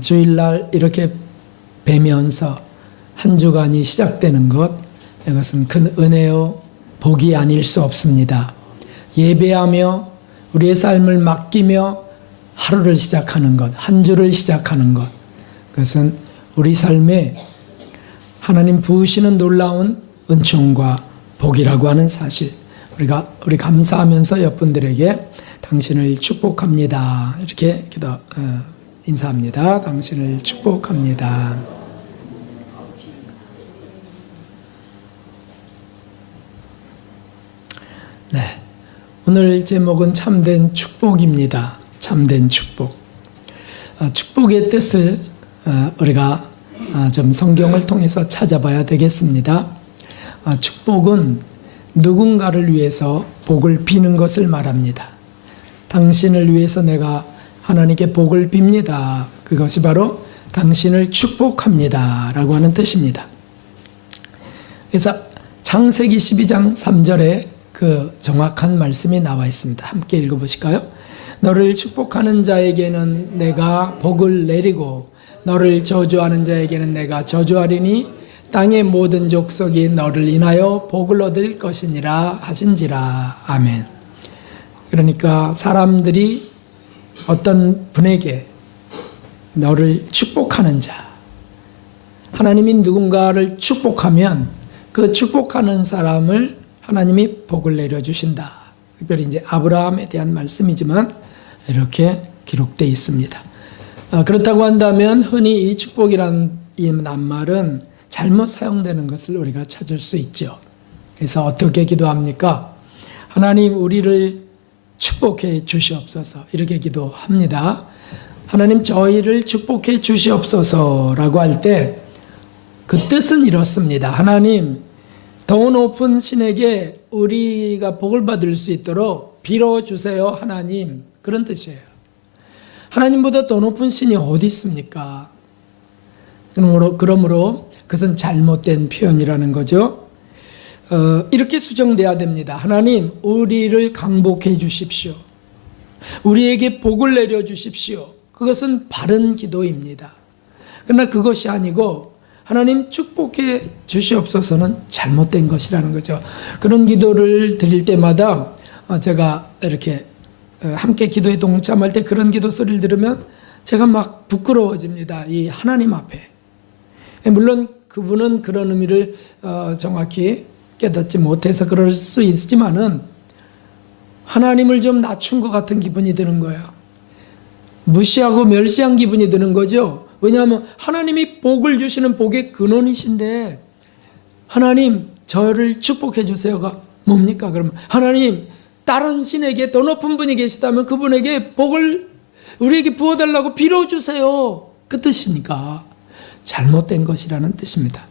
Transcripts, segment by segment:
주일날 이렇게 뵈면서 한 주간이 시작되는 것, 이것은 큰 은혜요 복이 아닐 수 없습니다. 예배하며 우리의 삶을 맡기며 하루를 시작하는 것, 한 주를 시작하는 것, 그것은 우리 삶에 하나님 부으시는 놀라운 은총과 복이라고 하는 사실, 우리 감사하면서 옆분들에게 당신을 축복합니다. 이렇게 인사합니다. 당신을 축복합니다. 네, 오늘 제목은 참된 축복입니다. 참된 축복. 축복의 뜻을 우리가 좀 성경을 통해서 찾아봐야 되겠습니다. 축복은 누군가를 위해서 복을 비는 것을 말합니다. 당신을 위해서 내가 하나님께 복을 빕니다. 그것이 바로 당신을 축복합니다 라고 하는 뜻입니다. 그래서 창세기 12장 3절에 그 정확한 말씀이 나와 있습니다. 함께 읽어보실까요? 너를 축복하는 자에게는 내가 복을 내리고 너를 저주하는 자에게는 내가 저주하리니 땅의 모든 족속이 너를 인하여 복을 얻을 것이니라 하신지라. 아멘. 그러니까 사람들이 어떤 분에게 너를 축복하는 자, 하나님이 누군가를 축복하면 그 축복하는 사람을 하나님이 복을 내려주신다. 특별히 이제 아브라함에 대한 말씀이지만 이렇게 기록되어 있습니다. 그렇다고 한다면 흔히 이 축복이라는 이 낱말은 잘못 사용되는 것을 우리가 찾을 수 있죠. 그래서 어떻게 기도합니까? 하나님 우리를 축복해 주시옵소서 이렇게 기도합니다. 하나님 저희를 축복해 주시옵소서라고 할 때 그 뜻은 이렇습니다. 하나님 더 높은 신에게 우리가 복을 받을 수 있도록 빌어주세요 하나님, 그런 뜻이에요. 하나님보다 더 높은 신이 어디 있습니까? 그러므로 그것은 잘못된 표현이라는 거죠. 이렇게 수정돼야 됩니다. 하나님 우리를 강복해 주십시오. 우리에게 복을 내려주십시오. 그것은 바른 기도입니다. 그러나 그것이 아니고 하나님 축복해 주시옵소서는 잘못된 것이라는 거죠. 그런 기도를 드릴 때마다 제가 이렇게 함께 기도에 동참할 때 그런 기도 소리를 들으면 제가 막 부끄러워집니다. 이 하나님 앞에. 물론 그분은 그런 의미를 정확히 깨닫지 못해서 그럴 수 있지만은 하나님을 좀 낮춘 것 같은 기분이 드는 거예요. 무시하고 멸시한 기분이 드는 거죠. 왜냐하면 하나님이 복을 주시는 복의 근원이신데 하나님 저를 축복해 주세요가 뭡니까? 그러면 하나님 다른 신에게 더 높은 분이 계시다면 그분에게 복을 우리에게 부어달라고 빌어주세요. 그 뜻이니까 잘못된 것이라는 뜻입니다.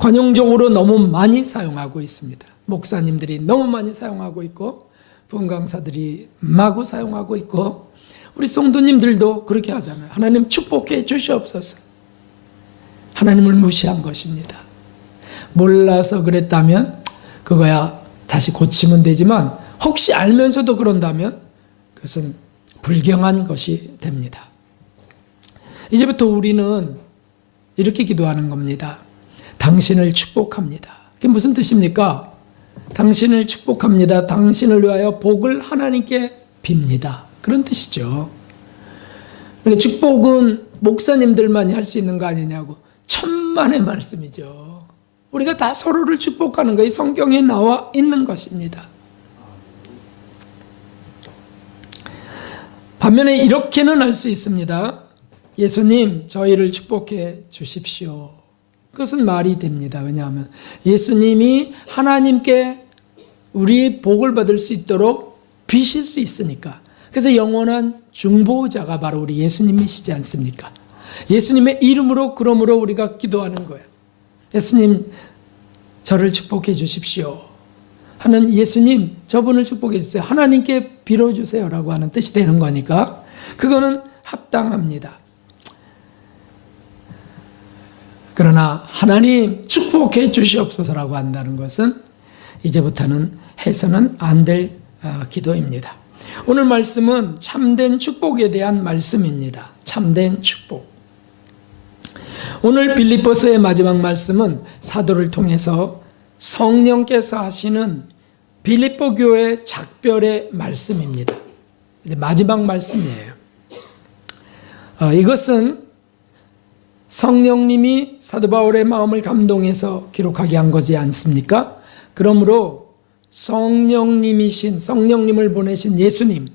관용적으로 너무 많이 사용하고 있습니다. 목사님들이 너무 많이 사용하고 있고 분강사들이 마구 사용하고 있고 우리 성도님들도 그렇게 하잖아요. 하나님 축복해 주시옵소서. 하나님을 무시한 것입니다. 몰라서 그랬다면 그거야 다시 고치면 되지만 혹시 알면서도 그런다면 그것은 불경한 것이 됩니다. 이제부터 우리는 이렇게 기도하는 겁니다. 당신을 축복합니다. 그게 무슨 뜻입니까? 당신을 축복합니다. 당신을 위하여 복을 하나님께 빕니다. 그런 뜻이죠. 그러니까 축복은 목사님들만이 할 수 있는 거 아니냐고. 천만의 말씀이죠. 우리가 다 서로를 축복하는 것이 성경에 나와 있는 것입니다. 반면에 이렇게는 할 수 있습니다. 예수님 저희를 축복해 주십시오. 그것은 말이 됩니다. 왜냐하면 예수님이 하나님께 우리 복을 받을 수 있도록 비실 수 있으니까. 그래서 영원한 중보자가 바로 우리 예수님이시지 않습니까? 예수님의 이름으로 그러므로 우리가 기도하는 거예요. 예수님 저를 축복해 주십시오 하는 예수님 저분을 축복해 주세요. 하나님께 빌어주세요 라고 하는 뜻이 되는 거니까 그거는 합당합니다. 그러나 하나님 축복해 주시옵소서라고 한다는 것은 이제부터는 해서는 안 될 기도입니다. 오늘 말씀은 참된 축복에 대한 말씀입니다. 참된 축복. 오늘 빌립보서의 마지막 말씀은 사도를 통해서 성령께서 하시는 빌립보 교회 작별의 말씀입니다. 이제 마지막 말씀이에요. 이것은 성령님이 사도 바울의 마음을 감동해서 기록하게 한 거지 않습니까? 그러므로 성령님을 보내신 예수님,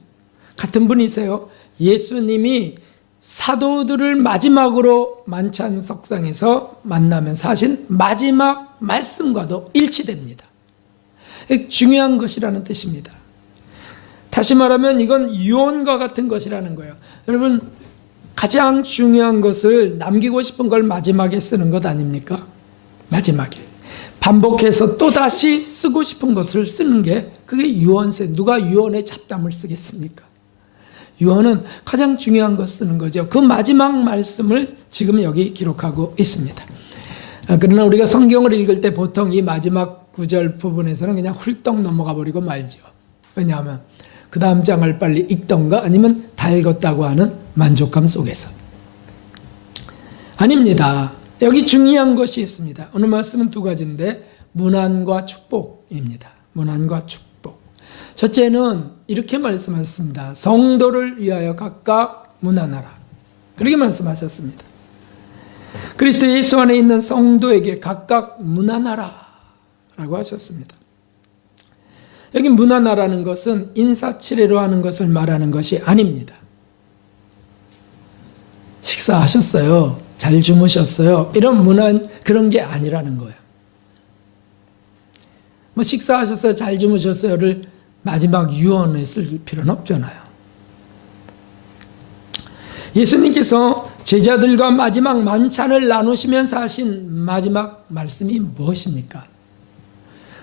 같은 분이세요. 예수님이 사도들을 마지막으로 만찬석상에서 만나면서 하신 마지막 말씀과도 일치됩니다. 중요한 것이라는 뜻입니다. 다시 말하면 이건 유언과 같은 것이라는 거예요. 여러분, 가장 중요한 것을 남기고 싶은 걸 마지막에 쓰는 것 아닙니까? 마지막에. 반복해서 또다시 쓰고 싶은 것을 쓰는 게 그게 유언세. 누가 유언에 잡담을 쓰겠습니까? 유언은 가장 중요한 것 쓰는 거죠. 그 마지막 말씀을 지금 여기 기록하고 있습니다. 그러나 우리가 성경을 읽을 때 보통 이 마지막 구절 부분에서는 그냥 훌떡 넘어가 버리고 말죠. 왜냐하면 그 다음 장을 빨리 읽던가 아니면 다 읽었다고 하는 만족감 속에서. 아닙니다. 여기 중요한 것이 있습니다. 오늘 말씀은 두 가지인데 문안과 축복입니다. 문안과 축복. 첫째는 이렇게 말씀하셨습니다. 성도를 위하여 각각 문안하라. 그렇게 말씀하셨습니다. 그리스도 예수 안에 있는 성도에게 각각 문안하라 라고 하셨습니다. 여기 문안하라는 것은 인사치레로 하는 것을 말하는 것이 아닙니다. 식사하셨어요? 잘 주무셨어요? 이런 문안, 그런 게 아니라는 거예요. 뭐 식사하셨어요? 잘 주무셨어요를 마지막 유언에 쓸 필요는 없잖아요. 예수님께서 제자들과 마지막 만찬을 나누시면서 하신 마지막 말씀이 무엇입니까?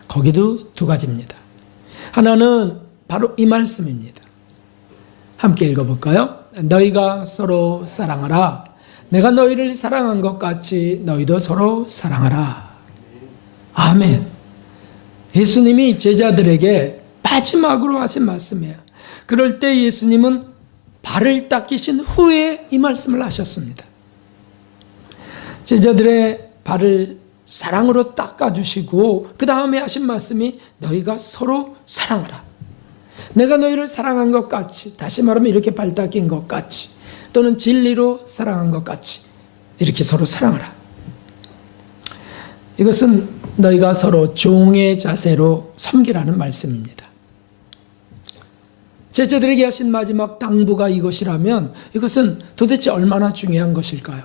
거기도 두 가지입니다. 하나는 바로 이 말씀입니다. 함께 읽어볼까요? 너희가 서로 사랑하라. 내가 너희를 사랑한 것 같이 너희도 서로 사랑하라. 아멘. 예수님이 제자들에게 마지막으로 하신 말씀이에요. 그럴 때 예수님은 발을 닦이신 후에 이 말씀을 하셨습니다. 제자들의 발을 사랑으로 닦아주시고 그 다음에 하신 말씀이 너희가 서로 사랑하라. 내가 너희를 사랑한 것 같이, 다시 말하면 이렇게 발 닦인 것 같이, 또는 진리로 사랑한 것 같이 이렇게 서로 사랑하라. 이것은 너희가 서로 종의 자세로 섬기라는 말씀입니다. 제자들에게 하신 마지막 당부가 이것이라면 이것은 도대체 얼마나 중요한 것일까요?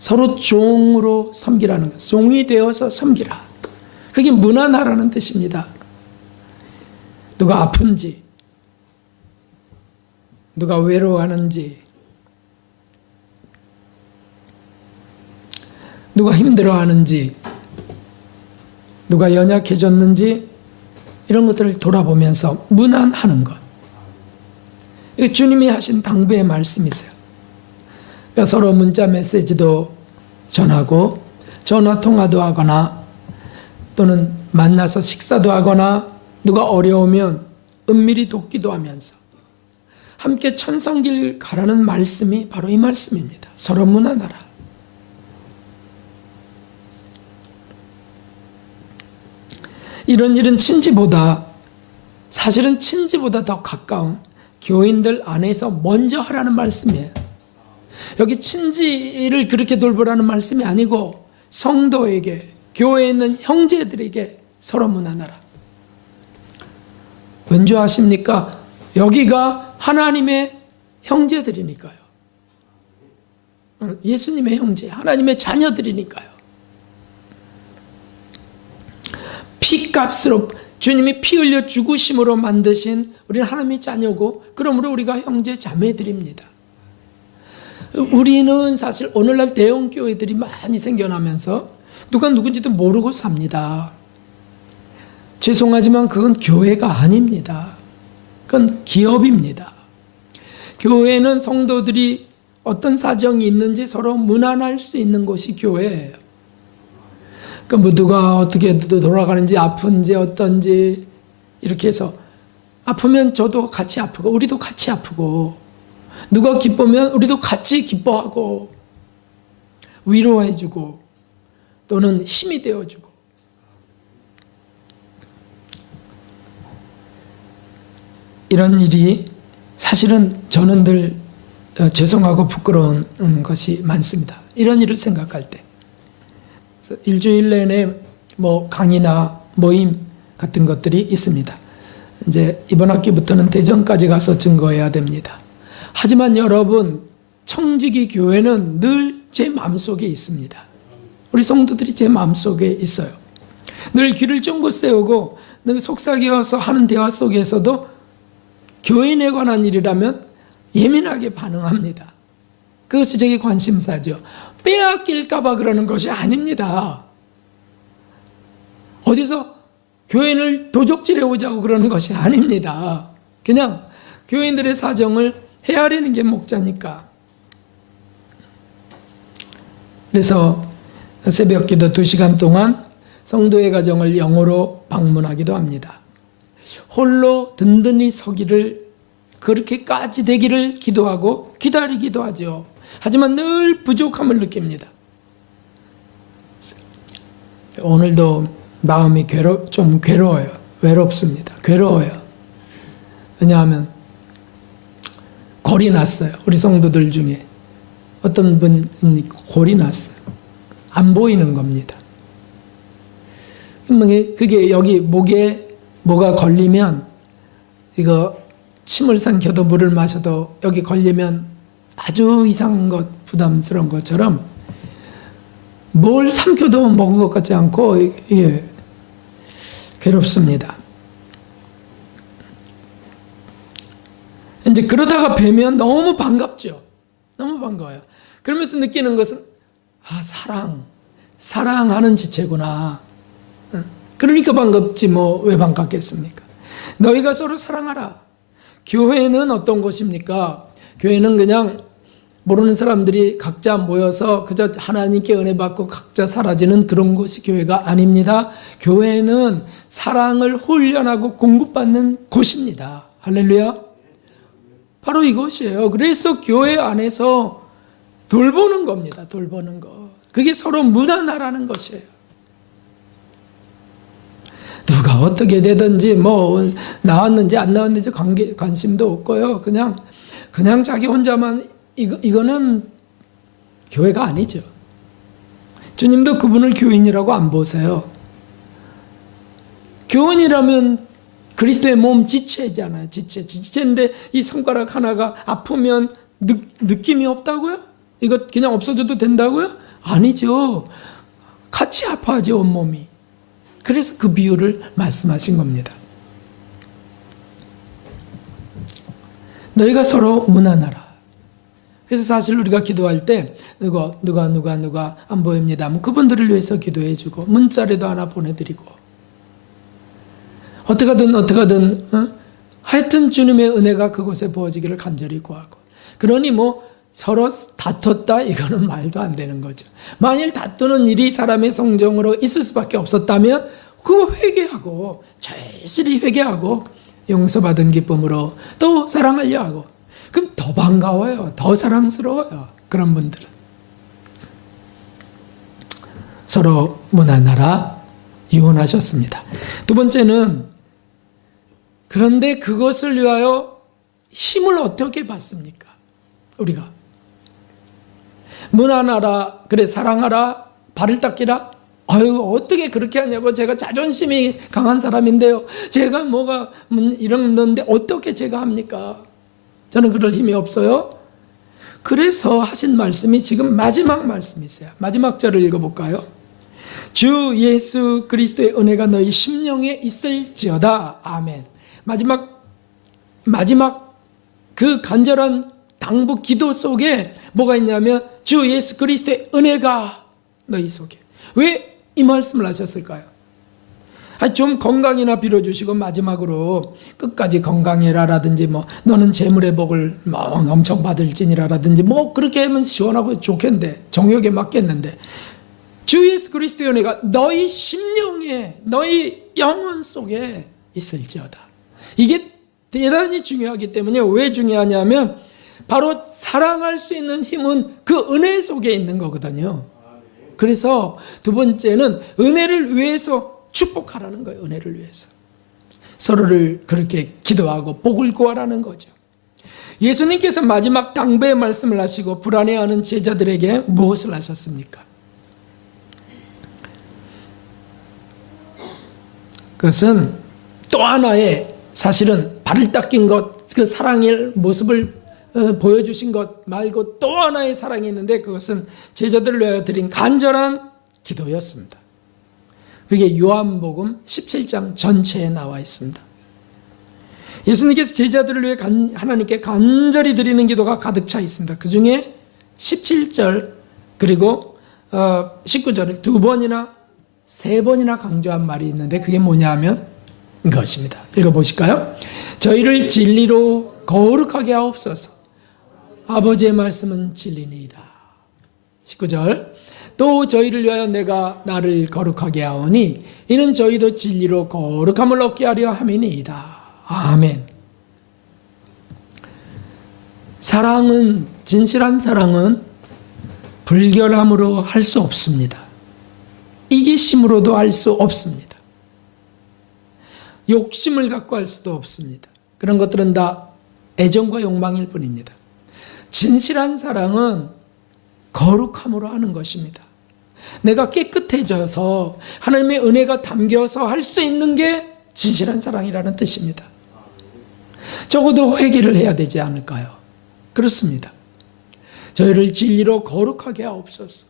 서로 종으로 섬기라는 것, 종이 되어서 섬기라. 그게 문안하라는 뜻입니다. 누가 아픈지, 누가 외로워하는지, 누가 힘들어하는지, 누가 연약해졌는지 이런 것들을 돌아보면서 문안하는 것. 이게 주님이 하신 당부의 말씀이세요. 그러니까 서로 문자 메시지도 전하고 전화 통화도 하거나 또는 만나서 식사도 하거나 누가 어려우면 은밀히 돕기도 하면서 함께 천성길 가라는 말씀이 바로 이 말씀입니다. 서로 문안하라. 이런 일은 사실은 친지보다 더 가까운 교인들 안에서 먼저 하라는 말씀이에요. 여기 친지를 그렇게 돌보라는 말씀이 아니고 성도에게, 교회에 있는 형제들에게 서로 문안하라. 왠지 아십니까? 여기가 하나님의 형제들이니까요. 예수님의 형제, 하나님의 자녀들이니까요. 피값으로 주님이 피 흘려 죽으심으로 만드신 우리는 하나님의 자녀고 그러므로 우리가 형제 자매들입니다. 우리는 사실 오늘날 대형 교회들이 많이 생겨나면서 누가 누군지도 모르고 삽니다. 죄송하지만 그건 교회가 아닙니다. 그건 기업입니다. 교회는 성도들이 어떤 사정이 있는지 서로 문안할 수 있는 곳이 교회예요. 그러니까 뭐 누가 어떻게 돌아가는지 아픈지 어떤지 이렇게 해서 아프면 저도 같이 아프고 우리도 같이 아프고 누가 기쁘면 우리도 같이 기뻐하고 위로해주고 또는 힘이 되어주고 이런 일이 사실은 저는 늘 죄송하고 부끄러운 것이 많습니다. 이런 일을 생각할 때 일주일 내내 뭐 강의나 모임 같은 것들이 있습니다. 이제 이번 학기부터는 대전까지 가서 증거해야 됩니다. 하지만 여러분, 청지기 교회는 늘 제 마음속에 있습니다. 우리 성도들이 제 마음속에 있어요. 늘 귀를 쫑긋 세우고 늘 속삭여서 하는 대화 속에서도 교인에 관한 일이라면 예민하게 반응합니다. 그것이 제게 관심사죠. 빼앗길까 봐 그러는 것이 아닙니다. 어디서 교인을 도적질해 오자고 그러는 것이 아닙니다. 그냥 교인들의 사정을 헤아리는 게 목자니까. 그래서 새벽 기도 2시간 동안 성도의 가정을 영어로 방문하기도 합니다. 홀로 든든히 서기를 그렇게까지 되기를 기도하고 기다리기도 하죠. 하지만 늘 부족함을 느낍니다. 오늘도 마음이 좀 괴로워요. 외롭습니다. 괴로워요. 왜냐하면 골이 났어요. 우리 성도들 중에 어떤 분이 골이 났어요. 안 보이는 겁니다. 그게 여기 목에 뭐가 걸리면 이거 침을 삼켜도 물을 마셔도 여기 걸리면 아주 이상한 것, 부담스러운 것처럼 뭘 삼켜도 먹은 것 같지 않고 이게 괴롭습니다. 이제 그러다가 뵈면 너무 반갑죠. 너무 반가워요. 그러면서 느끼는 것은 사랑하는 지체구나. 그러니까 반갑지 뭐 왜 반갑겠습니까? 너희가 서로 사랑하라. 교회는 어떤 곳입니까? 교회는 그냥 모르는 사람들이 각자 모여서 그저 하나님께 은혜 받고 각자 사라지는 그런 곳이 교회가 아닙니다. 교회는 사랑을 훈련하고 공급받는 곳입니다. 할렐루야. 바로 이것이에요. 그래서 교회 안에서 돌보는 겁니다. 돌보는 것. 그게 서로 무난하라는 것이에요. 누가 어떻게 되든지 뭐 나왔는지 안 나왔는지 관심도 없고요. 그냥 자기 혼자만 이거는 교회가 아니죠. 주님도 그분을 교인이라고 안 보세요. 교인이라면 그리스도의 몸 지체잖아요. 지체인데 이 손가락 하나가 아프면 느낌이 없다고요? 이거 그냥 없어져도 된다고요? 아니죠. 같이 아파하죠, 온몸이. 그래서 그 비유를 말씀하신 겁니다. 너희가 서로 무난하라. 그래서 사실 우리가 기도할 때 누가 안 보입니다 하면 그분들을 위해서 기도해주고 문자라도 하나 보내드리고 어떻게든 하여튼 주님의 은혜가 그곳에 부어지기를 간절히 구하고 그러니 뭐 서로 다퉜다 이거는 말도 안 되는 거죠. 만일 다투는 일이 사람의 성정으로 있을 수밖에 없었다면 그거 회개하고 절실히 회개하고 용서받은 기쁨으로 또 사랑하려 하고 그럼 더 반가워요. 더 사랑스러워요. 그런 분들은 서로 무난하라 유언하셨습니다. 두 번째는 그런데 그것을 위하여 힘을 어떻게 받습니까? 우리가 무난하라 그래 사랑하라 발을 닦이라 어떻게 그렇게 하냐고 제가 자존심이 강한 사람인데요. 제가 뭐가 이러는데 어떻게 제가 합니까? 저는 그럴 힘이 없어요. 그래서 하신 말씀이 지금 마지막 말씀이세요. 마지막 절을 읽어볼까요? 주 예수 그리스도의 은혜가 너희 심령에 있을지어다. 아멘. 마지막 그 간절한 당부 기도 속에 뭐가 있냐면 주 예수 그리스도의 은혜가 너희 속에. 왜 이 말씀을 하셨을까요? 좀 건강이나 빌어주시고 마지막으로 끝까지 건강해라라든지 뭐 너는 재물의 복을 엄청 받을지니라라든지 뭐 그렇게 하면 시원하고 좋겠는데 정욕에 맞겠는데 주 예수 그리스도의 은혜가 너희 심령에 너희 영혼 속에 있을지어다. 이게 대단히 중요하기 때문에 왜 중요하냐면 바로 사랑할 수 있는 힘은 그 은혜 속에 있는 거거든요. 그래서 두 번째는 은혜를 위해서 축복하라는 거예요. 은혜를 위해서. 서로를 그렇게 기도하고 복을 구하라는 거죠. 예수님께서 마지막 당부의 말씀을 하시고 불안해하는 제자들에게 무엇을 하셨습니까? 그것은 또 하나의 사실은 발을 닦인 것, 그 사랑의 모습을 보여주신 것 말고 또 하나의 사랑이 있는데 그것은 제자들을 위하여 드린 간절한 기도였습니다. 그게 요한복음 17장 전체에 나와 있습니다. 예수님께서 제자들을 위해 하나님께 간절히 드리는 기도가 가득 차 있습니다. 그 중에 17절 그리고 19절을 두 번이나 세 번이나 강조한 말이 있는데 그게 뭐냐 하면 이것입니다. 읽어보실까요? 저희를 진리로 거룩하게 하옵소서. 아버지의 말씀은 진리니이다. 19절 또 저희를 위하여 내가 나를 거룩하게 하오니 이는 저희도 진리로 거룩함을 얻게 하려 함이니이다. 아멘. 사랑은, 진실한 사랑은 불결함으로 할 수 없습니다. 이기심으로도 할 수 없습니다. 욕심을 갖고 할 수도 없습니다. 그런 것들은 다 애정과 욕망일 뿐입니다. 진실한 사랑은 거룩함으로 하는 것입니다. 내가 깨끗해져서 하나님의 은혜가 담겨서 할 수 있는 게 진실한 사랑이라는 뜻입니다. 적어도 회개를 해야 되지 않을까요? 그렇습니다. 저희를 진리로 거룩하게 하옵소서.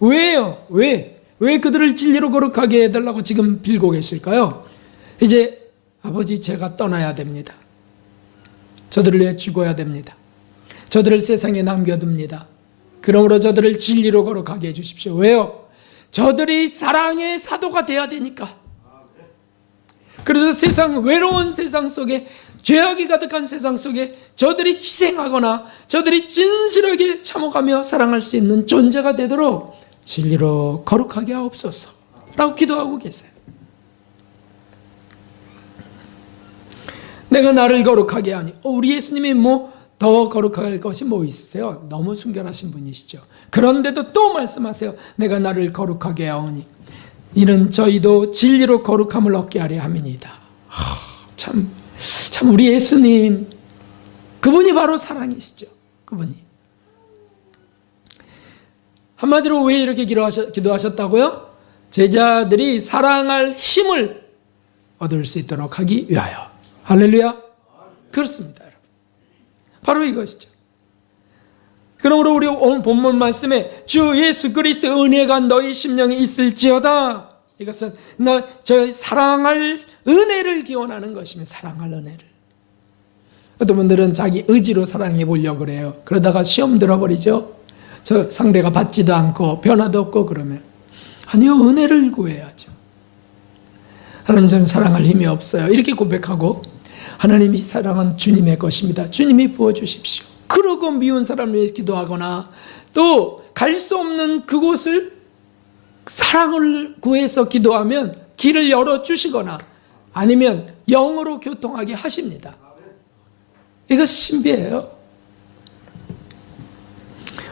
왜요? 왜 그들을 진리로 거룩하게 해달라고 지금 빌고 계실까요? 이제 아버지 제가 떠나야 됩니다. 저들을 위해 죽어야 됩니다. 저들을 세상에 남겨둡니다. 그러므로 저들을 진리로 거룩하게 해주십시오. 왜요? 저들이 사랑의 사도가 돼야 되니까. 그래서 외로운 세상 속에 죄악이 가득한 세상 속에 저들이 희생하거나 저들이 진실하게 참아가며 사랑할 수 있는 존재가 되도록 진리로 거룩하게 하옵소서 라고 기도하고 계세요. 내가 나를 거룩하게 하니 우리 예수님이 더 거룩할 것이 뭐 있으세요? 너무 순결하신 분이시죠. 그런데도 또 말씀하세요. 내가 나를 거룩하게 하오니 이는 저희도 진리로 거룩함을 얻게 하려 함이니이다. 참 우리 예수님 그분이 바로 사랑이시죠. 그분이 한마디로 왜 이렇게 기도하셨다고요? 제자들이 사랑할 힘을 얻을 수 있도록 하기 위하여. 할렐루야. 그렇습니다, 여러분. 바로 이것이죠. 그러므로 우리 오늘 본문 말씀에 주 예수 그리스도의 은혜가 너희 심령에 있을지어다. 이것은 저 사랑할 은혜를 기원하는 것이면 사랑할 은혜를. 어떤 분들은 자기 의지로 사랑해 보려고 그래요. 그러다가 시험 들어버리죠. 저 상대가 받지도 않고 변화도 없고 그러면 아니요, 은혜를 구해야죠. 하나님 저는 사랑할 힘이 없어요. 이렇게 고백하고 하나님이 사랑은 주님의 것입니다. 주님이 부어주십시오. 그러고 미운 사람을 위해서 기도하거나 또 갈 수 없는 그곳을 사랑을 구해서 기도하면 길을 열어주시거나 아니면 영으로 교통하게 하십니다. 이것이 신비예요.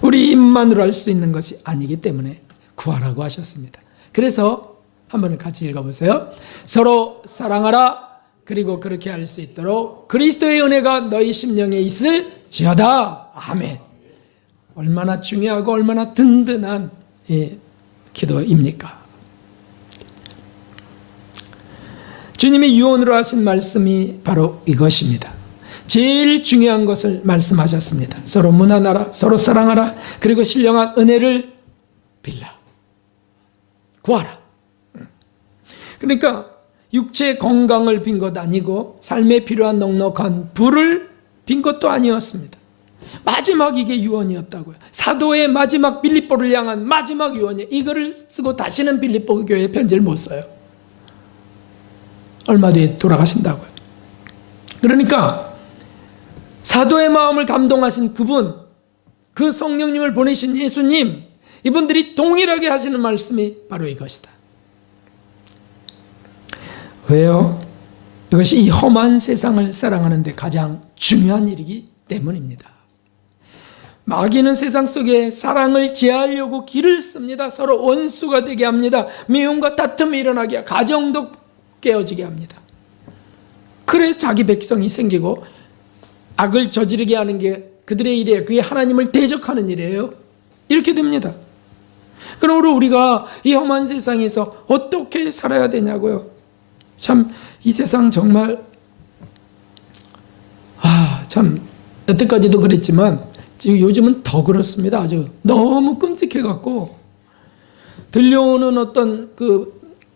우리 입만으로 할 수 있는 것이 아니기 때문에 구하라고 하셨습니다. 그래서 한번 같이 읽어보세요. 서로 사랑하라. 그리고 그렇게 할 수 있도록 그리스도의 은혜가 너희 심령에 있을지어다. 아멘. 얼마나 중요하고 얼마나 든든한 기도입니까? 주님이 유언으로 하신 말씀이 바로 이것입니다. 제일 중요한 것을 말씀하셨습니다. 서로 문안하라, 서로 사랑하라, 그리고 신령한 은혜를 빌라. 구하라. 그러니까 육체 건강을 빈 것 아니고 삶에 필요한 넉넉한 부를 빈 것도 아니었습니다. 마지막 이게 유언이었다고요. 사도의 마지막 빌립보를 향한 마지막 유언이에요. 이거를 쓰고 다시는 빌립보 교회에 편지를 못 써요. 얼마 뒤에 돌아가신다고요. 그러니까 사도의 마음을 감동하신 그분, 그 성령님을 보내신 예수님, 이분들이 동일하게 하시는 말씀이 바로 이것이다. 왜요? 이것이 이 험한 세상을 사랑하는 데 가장 중요한 일이기 때문입니다. 마귀는 세상 속에 사랑을 제하려고 길을 씁니다. 서로 원수가 되게 합니다. 미움과 다툼이 일어나게 하고 가정도 깨어지게 합니다. 그래서 자기 백성이 생기고 악을 저지르게 하는 게 그들의 일이에요. 그게 하나님을 대적하는 일이에요. 이렇게 됩니다. 그러므로 우리가 이 험한 세상에서 어떻게 살아야 되냐고요. 참 이 세상 정말 참 여태까지도 그랬지만 지금 요즘은 더 그렇습니다. 아주 너무 끔찍해갖고 들려오는 어떤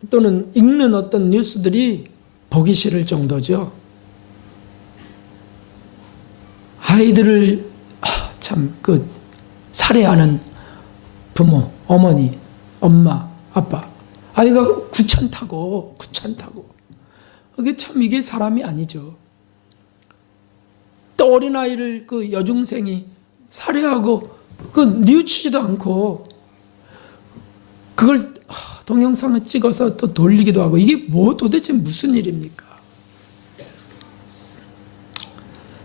또는 읽는 어떤 뉴스들이 보기 싫을 정도죠. 아이들을 살해하는 부모, 어머니, 엄마, 아빠, 아이가 구천 타고 이게 사람이 아니죠. 또 어린아이를 여중생이 살해하고 뉘우치지도 않고 그걸 동영상을 찍어서 또 돌리기도 하고, 이게 도대체 무슨 일입니까?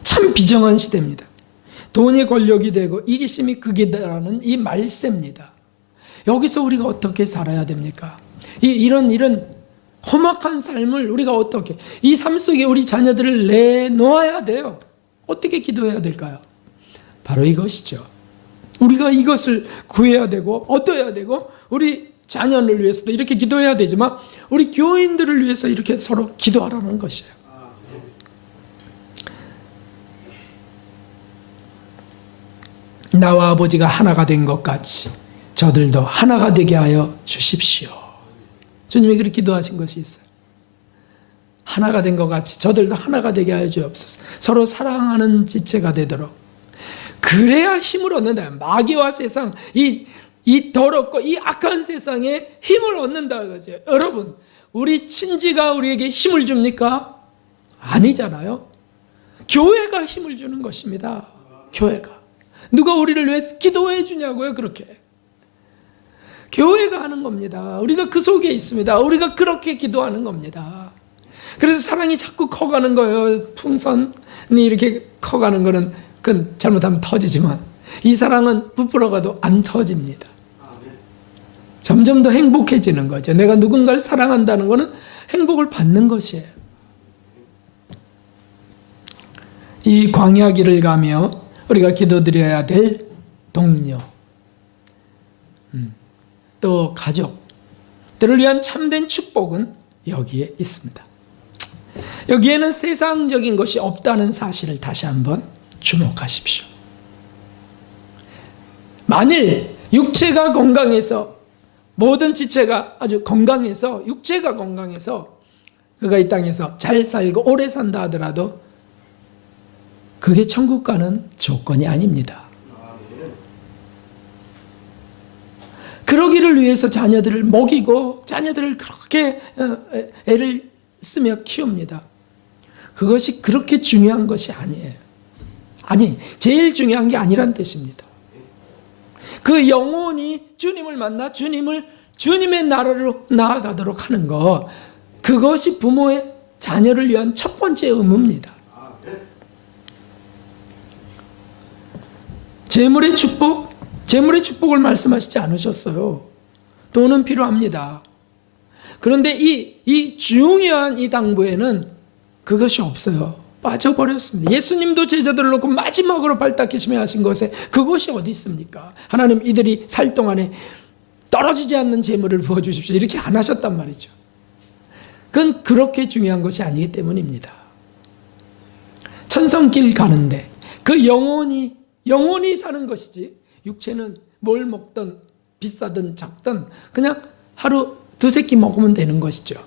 참 비정한 시대입니다. 돈이 권력이 되고 이기심이 극이다라는 이 말세입니다. 여기서 우리가 어떻게 살아야 됩니까? 이런 험악한 삶을 우리가 어떻게, 이 삶 속에 우리 자녀들을 내놓아야 돼요. 어떻게 기도해야 될까요? 바로 이것이죠. 우리가 이것을 구해야 되고 얻어야 되고, 우리 자녀를 위해서도 이렇게 기도해야 되지만 우리 교인들을 위해서 이렇게 서로 기도하라는 것이에요. 나와 아버지가 하나가 된 것 같이 저들도 하나가 되게 하여 주십시오. 주님이 그렇게 기도하신 것이 있어요. 하나가 된 것 같이 저들도 하나가 되게 하여 주옵소서. 서로 사랑하는 지체가 되도록. 그래야 힘을 얻는다. 마귀와 세상, 이 더럽고 이 악한 세상에 힘을 얻는다 그거죠. 여러분, 우리 친지가 우리에게 힘을 줍니까? 아니잖아요. 교회가 힘을 주는 것입니다. 교회가. 누가 우리를 위해서 기도해 주냐고요? 그렇게 교회가 하는 겁니다. 우리가 그 속에 있습니다. 우리가 그렇게 기도하는 겁니다. 그래서 사랑이 자꾸 커가는 거예요. 풍선이 이렇게 커가는 거는 그건 잘못하면 터지지만 이 사랑은 부풀어가도 안 터집니다. 점점 더 행복해지는 거죠. 내가 누군가를 사랑한다는 것은 행복을 받는 것이에요. 이 광야길을 가며 우리가 기도드려야 될 동료, 또 가족들을 위한 참된 축복은 여기에 있습니다. 여기에는 세상적인 것이 없다는 사실을 다시 한번 주목하십시오. 만일 육체가 건강해서, 모든 지체가 아주 건강해서, 육체가 건강해서 그가 이 땅에서 잘 살고 오래 산다 하더라도 그게 천국 가는 조건이 아닙니다. 그러기를 위해서 자녀들을 먹이고 자녀들을 그렇게 애를 쓰며 키웁니다. 그것이 그렇게 중요한 것이 아니에요. 제일 중요한 게 아니란 뜻입니다. 그 영혼이 주님을 만나 주님의 나라로 나아가도록 하는 것, 그것이 부모의 자녀를 위한 첫 번째 의무입니다. 재물의 축복을 말씀하시지 않으셨어요. 돈은 필요합니다. 그런데 이 중요한 이 당부에는 그것이 없어요. 빠져버렸습니다. 예수님도 제자들을 놓고 마지막으로 발닦이시며 하신 것에 그것이 어디 있습니까? 하나님, 이들이 살 동안에 떨어지지 않는 재물을 부어주십시오, 이렇게 안 하셨단 말이죠. 그건 그렇게 중요한 것이 아니기 때문입니다. 천성길 가는데 그 영혼이 사는 것이지, 육체는 뭘 먹든 비싸든 작든 그냥 하루 두세 끼 먹으면 되는 것이죠.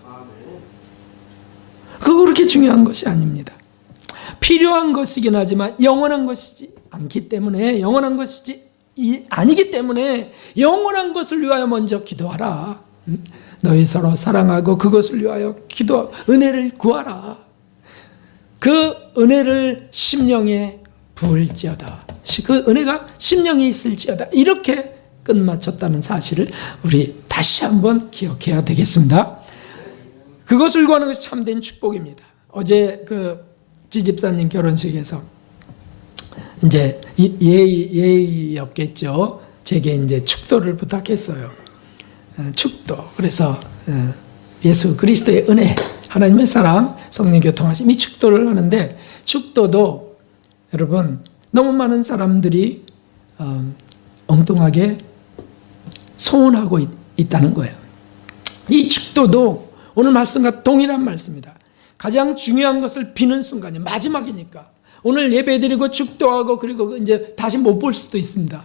그거 그렇게 중요한 것이 아닙니다. 필요한 것이긴 하지만 영원한 것이지 않기 때문에, 영원한 것이지 아니기 때문에 영원한 것을 위하여 먼저 기도하라. 너희 서로 사랑하고 그것을 위하여 기도하고 은혜를 구하라. 그 은혜를 심령에 부을지어다. 그 은혜가 심령에 있을지어다. 이렇게 끝마쳤다는 사실을 우리 다시 한번 기억해야 되겠습니다. 그것을 구하는 것이 참된 축복입니다. 어제 그 지집사님 결혼식에서 이제 예의였겠죠. 제게 이제 축도를 부탁했어요. 축도. 그래서 예수 그리스도의 은혜, 하나님의 사랑, 성령 교통하심, 이 축도를 하는데, 축도도 여러분 너무 많은 사람들이 엉뚱하게 소원하고 있다는 거예요. 이 축도도 오늘 말씀과 동일한 말씀입니다. 가장 중요한 것을 비는 순간이 마지막이니까 오늘 예배드리고 축도하고 그리고 이제 다시 못 볼 수도 있습니다.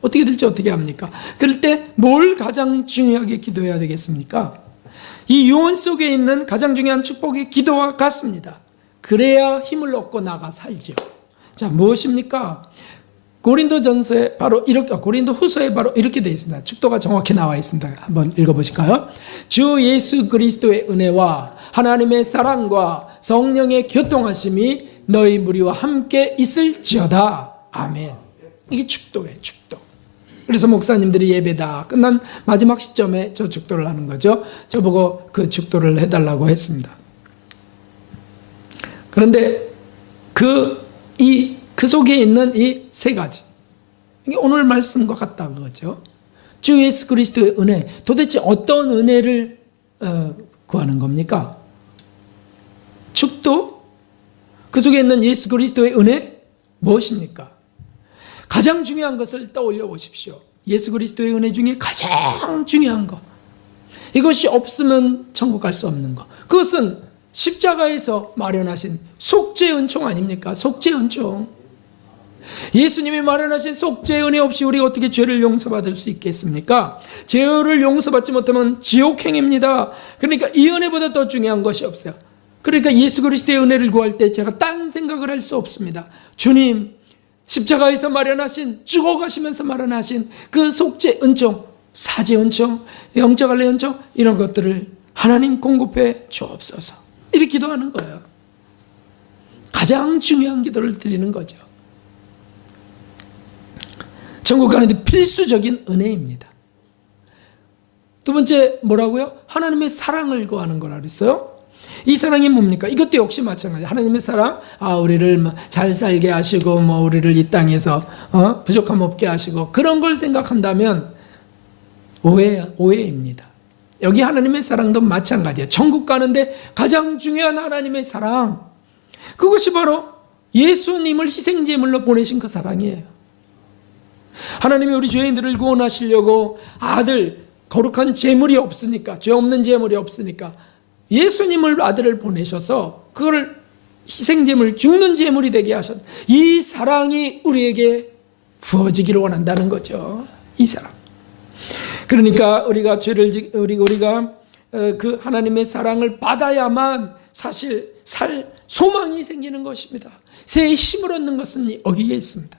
어떻게 될지 어떻게 합니까? 그럴 때 뭘 가장 중요하게 기도해야 되겠습니까? 이 유언 속에 있는 가장 중요한 축복이 기도와 같습니다. 그래야 힘을 얻고 나가 살죠. 자, 무엇입니까? 고린도전서에 바로 이렇게, 고린도후서에 바로 이렇게 되어 있습니다. 축도가 정확히 나와 있습니다. 한번 읽어보실까요? 주 예수 그리스도의 은혜와 하나님의 사랑과 성령의 교통하심이 너희 무리와 함께 있을지어다. 아멘. 이게 축도예요, 축도. 그래서 목사님들이 예배 다 끝난 마지막 시점에 저 축도를 하는 거죠. 저보고 그 축도를 해달라고 했습니다. 그런데 그 속에 있는 이 세 가지, 이게 오늘 말씀과 같다 그거죠. 주 예수 그리스도의 은혜, 도대체 어떤 은혜를 구하는 겁니까? 축도? 그 속에 있는 예수 그리스도의 은혜? 무엇입니까? 가장 중요한 것을 떠올려 보십시오. 예수 그리스도의 은혜 중에 가장 중요한 것, 이것이 없으면 천국 갈 수 없는 것, 그것은 십자가에서 마련하신 속죄 은총 아닙니까? 속죄 은총. 예수님이 마련하신 속죄 은혜 없이 우리가 어떻게 죄를 용서받을 수 있겠습니까? 죄를 용서받지 못하면 지옥행입니다. 그러니까 이 은혜보다 더 중요한 것이 없어요. 그러니까 예수 그리스도의 은혜를 구할 때 제가 딴 생각을 할 수 없습니다. 주님, 십자가에서 마련하신, 죽어가시면서 마련하신 그 속죄 은총, 사죄 은총, 영적 할례 은총, 이런 것들을 하나님 공급해 주옵소서. 이렇게 기도하는 거예요. 가장 중요한 기도를 드리는 거죠. 천국 가는데 필수적인 은혜입니다. 두 번째 뭐라고요? 하나님의 사랑을 구하는 거라 그랬어요. 이 사랑이 뭡니까? 이것도 역시 마찬가지. 하나님의 사랑, 우리를 잘 살게 하시고, 우리를 이 땅에서 부족함 없게 하시고, 그런 걸 생각한다면 오해입니다. 여기 하나님의 사랑도 마찬가지예요. 천국 가는데 가장 중요한 하나님의 사랑, 그것이 바로 예수님을 희생제물로 보내신 그 사랑이에요. 하나님이 우리 죄인들을 구원하시려고 아들, 거룩한 제물이 없으니까, 죄 없는 제물이 없으니까 예수님을 아들을 보내셔서 그걸 희생제물, 죽는 제물이 되게 하셨. 이 사랑이 우리에게 부어지기를 원한다는 거죠. 이 사랑. 그러니까 우리가 그 하나님의 사랑을 받아야만 사실 살 소망이 생기는 것입니다. 새 힘을 얻는 것은 여기에 있습니다.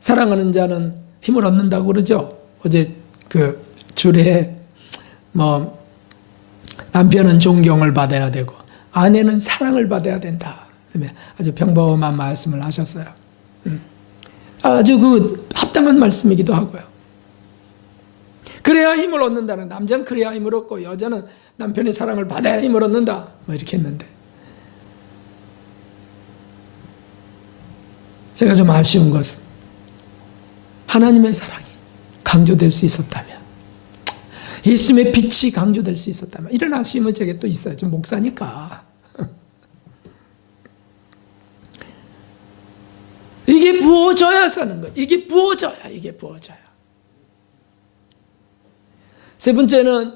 사랑하는 자는 힘을 얻는다고 그러죠. 어제 그 줄에 남편은 존경을 받아야 되고 아내는 사랑을 받아야 된다. 아주 평범한 말씀을 하셨어요. 아주 그 합당한 말씀이기도 하고요. 그래야 힘을 얻는다는, 남자는 그래야 힘을 얻고 여자는 남편의 사랑을 받아야 힘을 얻는다. 이렇게 했는데 제가 좀 아쉬운 것은 하나님의 사랑이 강조될 수 있었다면, 예수님의 빛이 강조될 수 있었다면, 이런 아쉬움은 제게 또 있어요. 좀 목사니까. 이게 부어져야 사는 거예요. 이게 부어져야. 세 번째는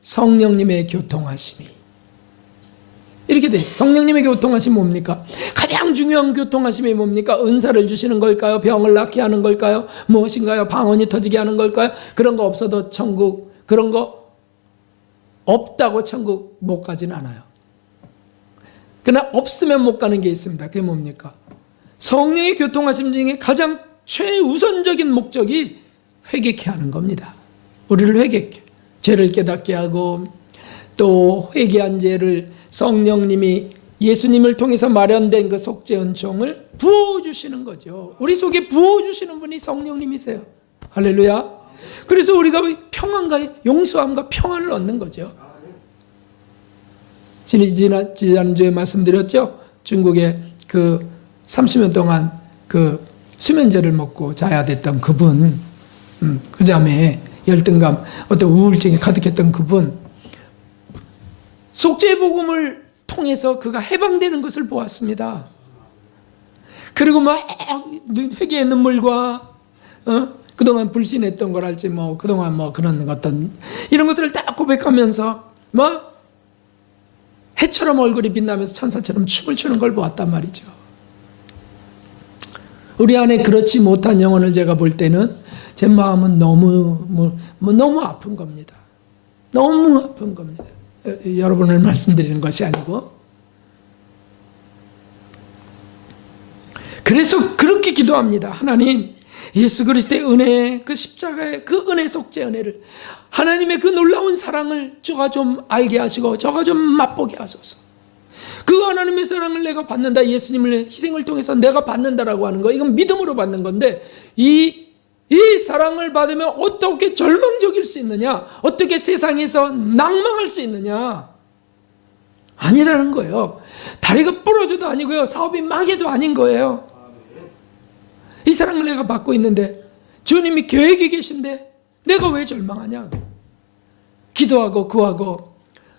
성령님의 교통하심이 이렇게 돼 있어요. 성령님의 교통하심이 뭡니까? 가장 중요한 교통하심이 뭡니까? 은사를 주시는 걸까요? 병을 낫게 하는 걸까요? 무엇인가요? 방언이 터지게 하는 걸까요? 그런 거 없어도 천국, 그런 거 없다고 천국 못 가진 않아요. 그러나 없으면 못 가는 게 있습니다. 그게 뭡니까? 성령의 교통하심 중에 가장 최우선적인 목적이 회개케 하는 겁니다. 우리를 회개케, 죄를 깨닫게 하고, 또 회개한 죄를 성령님이 예수님을 통해서 마련된 그 속죄 은총을 부어주시는 거죠. 우리 속에 부어주시는 분이 성령님이세요. 할렐루야. 그래서 우리가 평안과 용서함과 평안을 얻는 거죠. 지난주에 말씀드렸죠. 중국에 그 30년 동안 그 수면제를 먹고 자야 됐던 그분, 그 자매 열등감, 어떤 우울증이 가득했던 그분, 속죄복음을 통해서 그가 해방되는 것을 보았습니다. 그리고 막 회개의 눈물과 그동안 불신했던 거랄지 뭐 그동안 뭐 그런 어떤 이런 것들을 딱 고백하면서 뭐 해처럼 얼굴이 빛나면서 천사처럼 춤을 추는 걸 보았단 말이죠. 우리 안에 그렇지 못한 영혼을 제가 볼 때는 제 마음은 너무 아픈 겁니다. 너무 아픈 겁니다. 여러분을 말씀드리는 것이 아니고. 그래서 그렇게 기도합니다. 하나님, 예수 그리스도의 은혜, 그 십자가의 그 은혜 속죄 은혜를, 하나님의 그 놀라운 사랑을 저가 좀 알게 하시고 저가 좀 맛보게 하소서. 그 하나님의 사랑을 내가 받는다, 예수님의 희생을 통해서 내가 받는다라고 하는 거, 이건 믿음으로 받는 건데, 이 사랑을 받으면 어떻게 절망적일 수 있느냐, 어떻게 세상에서 낭망할 수 있느냐, 아니라는 거예요. 다리가 부러져도 아니고요, 사업이 망해도 아닌 거예요. 이 사랑을 내가 받고 있는데, 주님이 계획이 계신데 내가 왜 절망하냐. 기도하고 구하고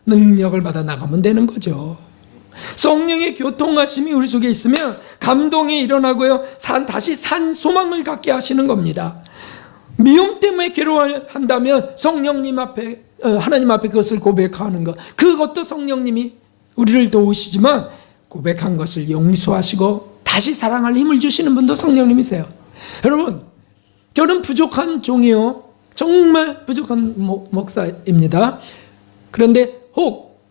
능력을 받아 나가면 되는 거죠. 성령의 교통하심이 우리 속에 있으면 감동이 일어나고요, 다시 산 소망을 갖게 하시는 겁니다. 미움 때문에 괴로워한다면 성령님 앞에, 하나님 앞에 그것을 고백하는 것, 그것도 성령님이 우리를 도우시지만 고백한 것을 용서하시고 다시 사랑할 힘을 주시는 분도 성령님이세요. 여러분, 저는 부족한 종이요, 정말 부족한 목사입니다. 그런데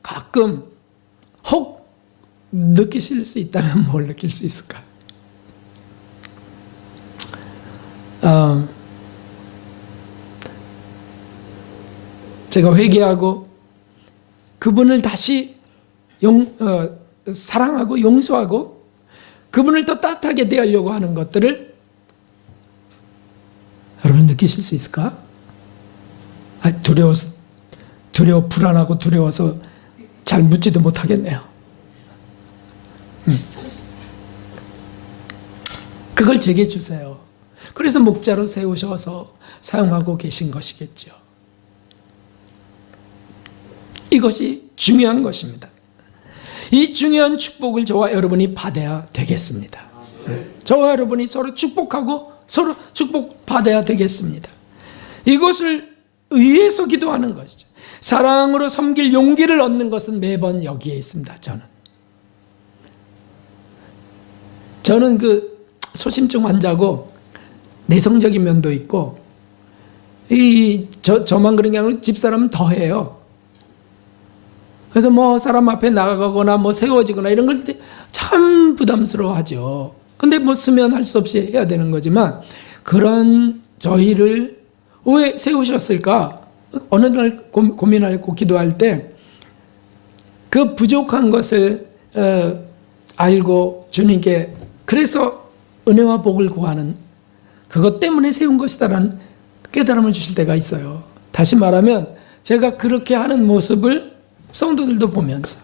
가끔 느끼실 수 있다면 뭘 느낄 수 있을까? 제가 회개하고 그분을 다시 사랑하고 용서하고 그분을 더 따뜻하게 대하려고 하는 것들을 여러분 느끼실 수 있을까? 불안하고 두려워서 잘 묻지도 못하겠네요. 그걸 제게 주세요. 그래서 목자로 세우셔서 사용하고 계신 것이겠죠. 이것이 중요한 것입니다. 이 중요한 축복을 저와 여러분이 받아야 되겠습니다. 저와 여러분이 서로 축복하고 서로 축복받아야 되겠습니다. 이것을 위해서 기도하는 것이죠. 사랑으로 섬길 용기를 얻는 것은 매번 여기에 있습니다. 저는 그 소심증 환자고 내성적인 면도 있고, 저만 그런 게 아니라 집사람은 더해요. 그래서 뭐 사람 앞에 나가거나 뭐 세워지거나 이런 걸 참 부담스러워하죠. 근데 뭐 쓰면 할 수 없이 해야 되는 거지만, 그런 저희를 왜 세우셨을까? 어느 날 고민하고 기도할 때 그 부족한 것을 알고 주님께, 그래서 은혜와 복을 구하는 그것 때문에 세운 것이다라는 깨달음을 주실 때가 있어요. 다시 말하면 제가 그렇게 하는 모습을 성도들도 보면서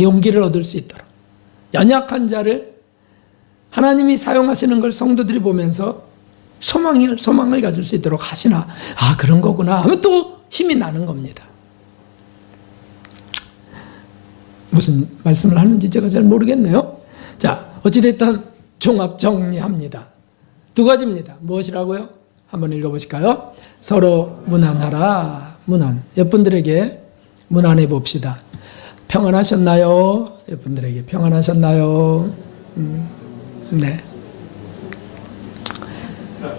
용기를 얻을 수 있도록, 연약한 자를 하나님이 사용하시는 걸 성도들이 보면서 소망을 가질 수 있도록 하시나, 그런 거구나 하면 또 힘이 나는 겁니다. 무슨 말씀을 하는지 제가 잘 모르겠네요. 자, 어찌됐든 종합 정리합니다. 두 가지입니다. 무엇이라고요? 한번 읽어보실까요? 서로 문안하라. 문안. 옆분들에게 문안해 봅시다. 평안하셨나요? 옆분들에게 평안하셨나요? 네.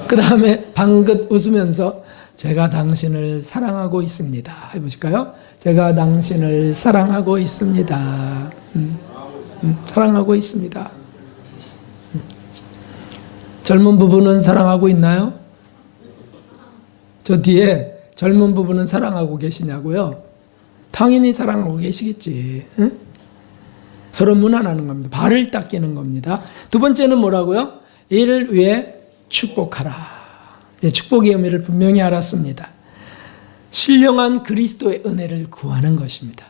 그 다음에 방긋 웃으면서 제가 당신을 사랑하고 있습니다. 해보실까요? 제가 당신을 사랑하고 있습니다. 사랑하고 있습니다. 젊은 부부는 사랑하고 있나요? 저 뒤에 젊은 부부는 사랑하고 계시냐고요? 당연히 사랑하고 계시겠지. 응? 서로 문안하는 겁니다. 발을 닦이는 겁니다. 두 번째는 뭐라고요? 이를 위해 축복하라. 축복의 의미를 분명히 알았습니다. 신령한 그리스도의 은혜를 구하는 것입니다.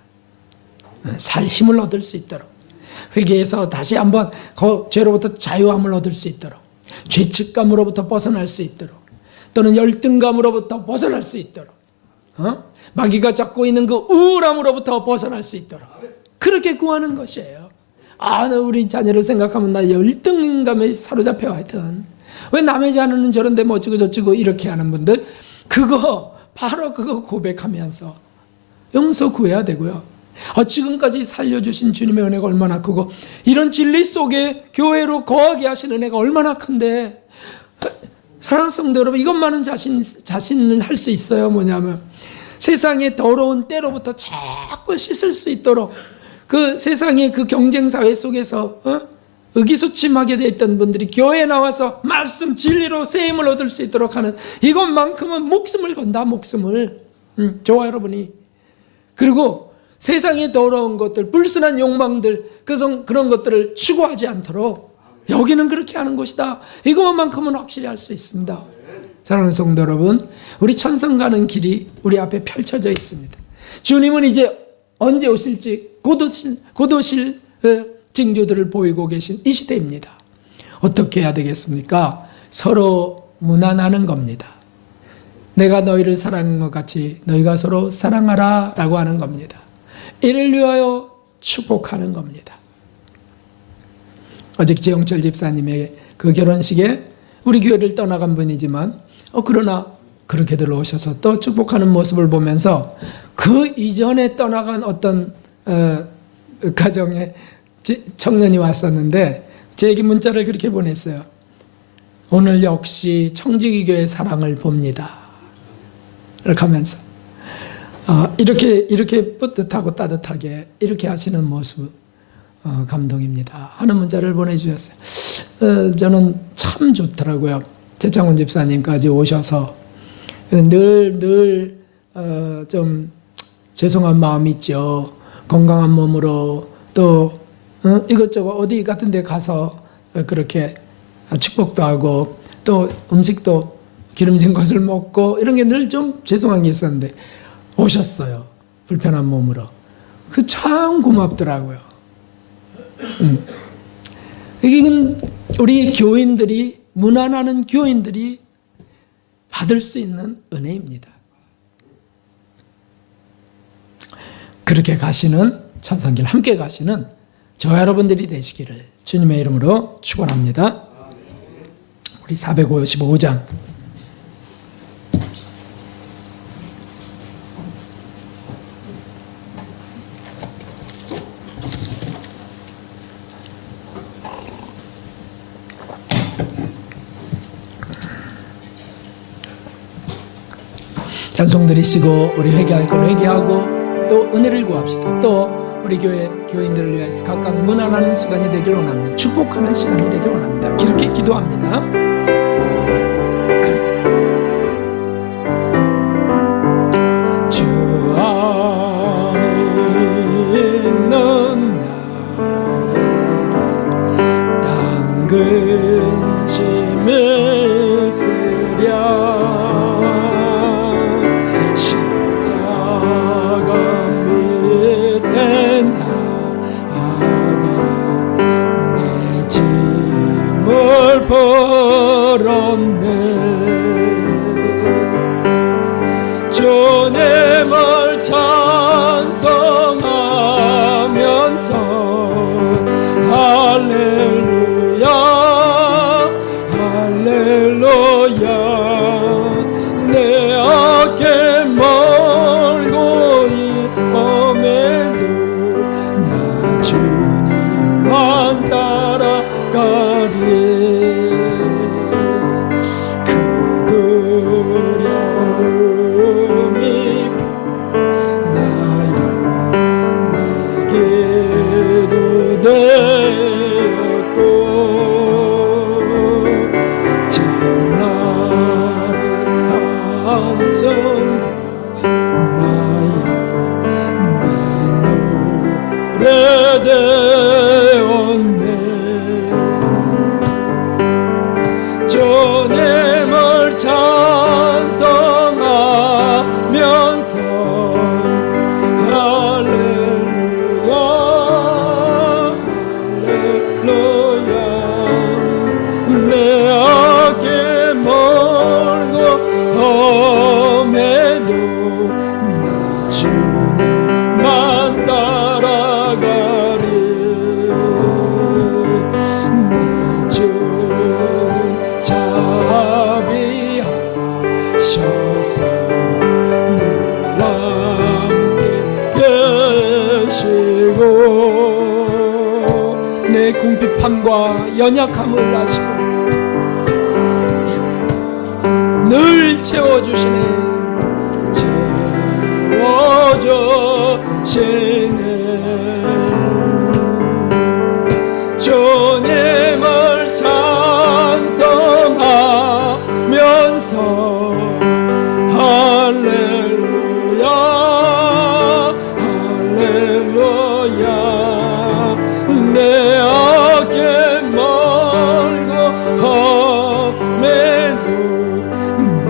살 힘을 얻을 수 있도록, 회개해서 다시 한번 죄로부터 자유함을 얻을 수 있도록, 죄책감으로부터 벗어날 수 있도록, 또는 열등감으로부터 벗어날 수 있도록, 마귀가 잡고 있는 그 우울함으로부터 벗어날 수 있도록 그렇게 구하는 것이에요. 우리 자녀를 생각하면 나 열등감에 사로잡혀 하여튼 왜 남의 자녀는 저런데 뭐 어쩌고 저쩌고 이렇게 하는 분들, 바로 그거 고백하면서 용서 구해야 되고요. 지금까지 살려주신 주님의 은혜가 얼마나 크고, 이런 진리 속에 교회로 거하게 하신 은혜가 얼마나 큰데, 사랑하는 성도 여러분, 이것만은 자신을 할 수 있어요. 뭐냐면 세상의 더러운 때로부터 자꾸 씻을 수 있도록, 그 세상의 그 경쟁사회 속에서 의기소침하게 되어 있던 분들이 교회에 나와서 말씀 진리로 세임을 얻을 수 있도록 하는, 이것만큼은 목숨을 건다. 목숨을. 저와 여러분이. 그리고 세상의 더러운 것들, 불순한 욕망들, 그런 것들을 추구하지 않도록 여기는 그렇게 하는 곳이다. 이것만큼은 확실히 할 수 있습니다. 사랑하는 성도 여러분, 우리 천성 가는 길이 우리 앞에 펼쳐져 있습니다. 주님은 이제 언제 오실지 곧 오실 징조들을 보이고 계신 이 시대입니다. 어떻게 해야 되겠습니까? 서로 무난하는 겁니다. 내가 너희를 사랑한 것 같이 너희가 서로 사랑하라 라고 하는 겁니다. 이를 위하여 축복하는 겁니다. 어제 지영철 집사님의 그 결혼식에 우리 교회를 떠나간 분이지만 그러나 그렇게들 오셔서 또 축복하는 모습을 보면서 그 이전에 떠나간 어떤 가정에 청년이 왔었는데 제게 문자를 그렇게 보냈어요. 오늘 역시 청지기 교회 사랑을 봅니다. 이렇게 하면서 이렇게 뿌듯하고 따뜻하게 이렇게 하시는 모습 감동입니다 하는 문자를 보내주셨어요. 저는 참 좋더라고요. 최창훈 집사님까지 오셔서 늘 좀 죄송한 마음이 있죠. 건강한 몸으로 또 이것저것 어디 같은 데 가서 그렇게 축복도 하고 또 음식도 기름진 것을 먹고 이런 게 늘 좀 죄송한 게 있었는데 오셨어요. 불편한 몸으로. 그 참 고맙더라고요. 이건 우리 교인들이, 무난하는 교인들이 받을 수 있는 은혜입니다. 그렇게 가시는 천상길 함께 가시는 저와 여러분들이 되시기를 주님의 이름으로 축원합니다. 우리 455장 찬송 드리시고 우리 회개할 건 회개하고 또 은혜를 구합시다. 또 우리 교회 교인들을 위해서 각각 문안하는 시간이 되길 원합니다. 축복하는 시간이 되길 원합니다. 이렇게 기도합니다. 주 안에 있는 나에게 당근 심을 쓰랴 벌었네. 주님을 찬송하면서 할렐루야 할렐루야 내 어깨 멀고 있음에도 나 주님만 따라가리. 주님을 찬송하면서 할렐루야 부족함과 연약함을 아시고 늘 채워주시네. 채워주시네. 주님을 찬송하면서 할렐루야 할렐루야. 내 어깨 멀고 험해도 나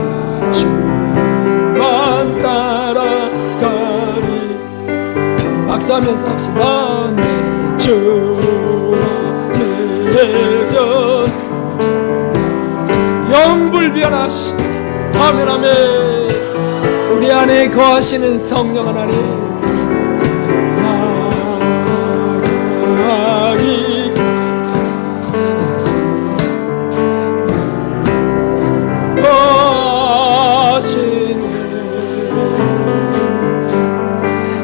주님만 따라가리. 박수하면서 합시다. 내 주와 내 전 영불변하시. 아멘 아멘. 우리 안에 거하시는 성령 하나님, 나가기 거하시네.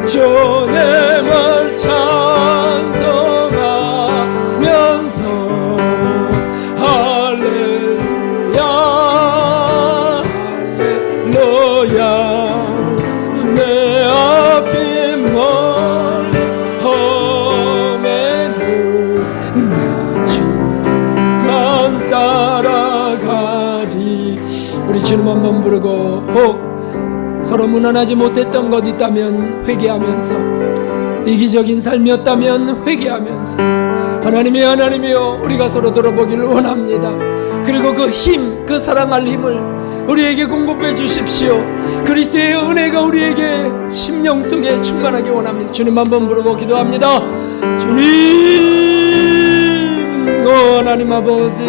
주님을 찬송하면서 할렐루야 할렐루야. 내 앞이 멀리 험해도 나 주만 따라가리. 우리 주님 한번 부르고 서로 무난하지 못했던 것 있다면 회개하면서, 이기적인 삶이었다면 회개하면서, 하나님이여 우리가 서로 돌아보기를 원합니다. 그리고 그 힘, 그 사랑할 힘을 우리에게 공급해 주십시오. 그리스도의 은혜가 우리에게 심령 속에 충만하게 원합니다. 주님 한번 부르고 기도합니다. 주님, 하나님 아버지,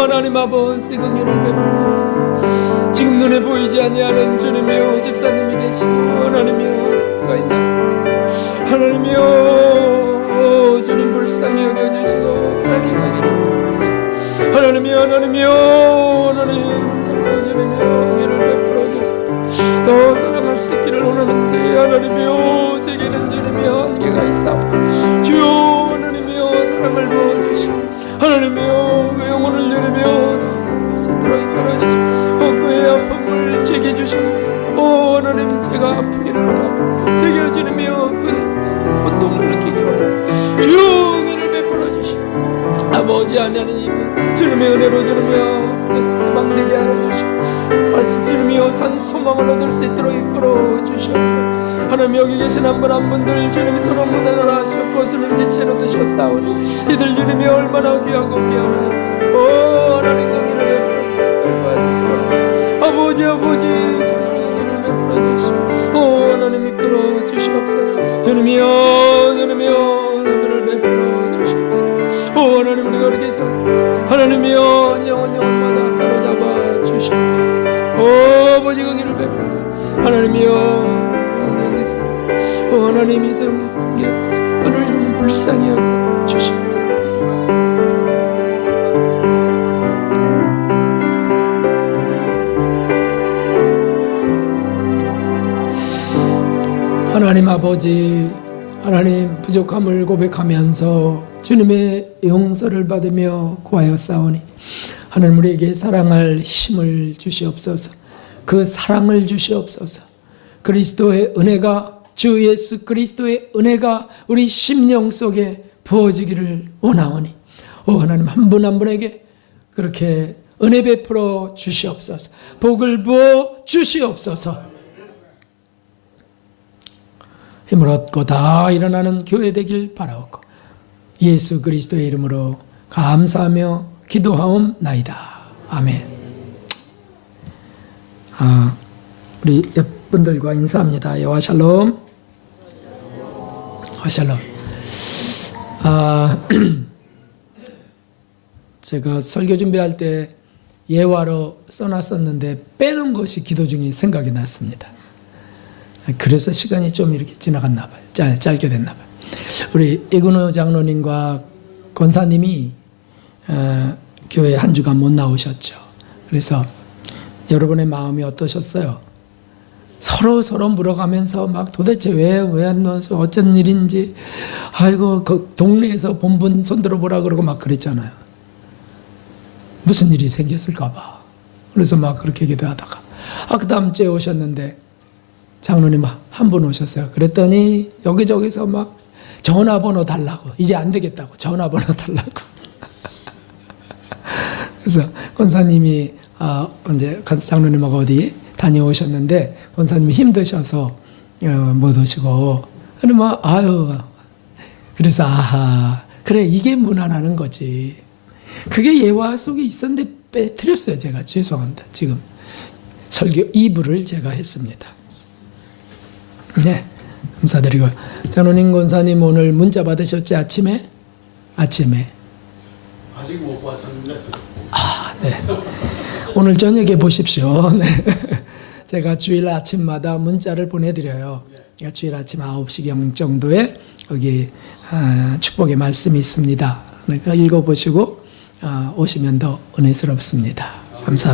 하나님 아버지, 긍휼을 베풀어 주세요. 지금 눈에 보이지 아니하는 주님이여 집사님이 계시고, 하나님이여 자녀가 있나, 하나님이여 주님 불쌍히 여겨주시고 하나님 가기를 원하시고, 하나님이여 하나님 주님이여 은혜를 베풀어 주시고 더 사랑할 수 있기를 원하는데, 하나님이여 제게는 주님이여 한계가 있사오. 주여 하나님이여 사랑을 부어주시고, 하나님이여 그 영혼을 주님이여 살릴 수 있도록 이끌어주시고, 그의 아픔을 제게 주셔서 하나님 제가 아프기를 원합니다. 제게 주님이여 그 고통을 느끼기를 원합니다. 주여 은혜를 베풀어 주시고, 아버지 하나님 주님의 은혜로 주님이여 해방되게 하여 주시고, 다시 주님이여 산 소망을 얻을 수 있도록 이끌어 주시옵소서. 하나님 여기 계신 한 분 한 분들 주님이 서로 문안을 하셨고 주님 지체로 드셨사오니 이들 주님이 얼마나 귀하고 귀하나요. 하나님 거기를 베풀어 주시고, 아버지 주님의 은혜를 베풀어 주시고 하나님 이끌어 주시옵소서. 주님이여 은혜를 베풀어 주시옵소서. 하나님 우리가 이렇게 살아 하나님이여 영혼마다 사로잡아 주시옵소서. 아버지 은혜를 베풀어서 하나님이여 하나님이 성삼계 그를 불쌍히 여겨 주시옵소서. 하나님 아버지, 하나님 부족함을 고백하면서 주님의 용서를 받으며 구하였사오니 하나님 우리에게 사랑할 힘을 주시옵소서. 그 사랑을 주시옵소서. 그리스도의 은혜가, 주 예수 그리스도의 은혜가 우리 심령 속에 부어지기를 원하오니 하나님 한 분 한 분에게 그렇게 은혜 베풀어 주시옵소서. 복을 부어 주시옵소서. 힘을 얻고 다 일어나는 교회 되길 바라옵고 예수 그리스도의 이름으로 감사하며 기도하옵나이다. 아멘. 우리 옆분들과 인사합니다. 여호와 샬롬. 샬롬. 제가 설교 준비할 때 예화로 써놨었는데 빼는 것이 기도 중에 생각이 났습니다. 그래서 시간이 좀 이렇게 지나갔나 봐요. 짧게 됐나 봐요. 우리 이근호 장로님과 권사님이 교회 한 주간 못 나오셨죠. 그래서 여러분의 마음이 어떠셨어요? 서로 물어가면서 막 도대체 왜 안 넣어서 어쩐 일인지, 아이고 그 동네에서 본분 손들어 보라 그러고 막 그랬잖아요. 무슨 일이 생겼을까 봐. 그래서 막 그렇게 기도하다가 그 다음 주에 오셨는데 장로님 한 분 오셨어요. 그랬더니 여기저기서 막 전화번호 달라고, 이제 안 되겠다고 전화번호 달라고. 그래서 권사님이 이제 장로님하고 어디 다녀오셨는데 권사님이 힘드셔서 못 오시고, 그러면 그래서 그래 이게 무난하는 거지. 그게 예화 속에 있었는데 빼뜨렸어요. 제가 죄송합니다. 지금 설교 2부를 제가 했습니다. 네, 감사드리고요. 장로님, 권사님 오늘 문자 받으셨지? 아침에? 아직 못 봤습니다. 네. 오늘 저녁에 보십시오. 네. 제가 주일 아침마다 문자를 보내드려요. 주일 아침 9시경 정도에 거기 축복의 말씀이 있습니다. 그러니까 읽어보시고 오시면 더 은혜스럽습니다. 감사합니다.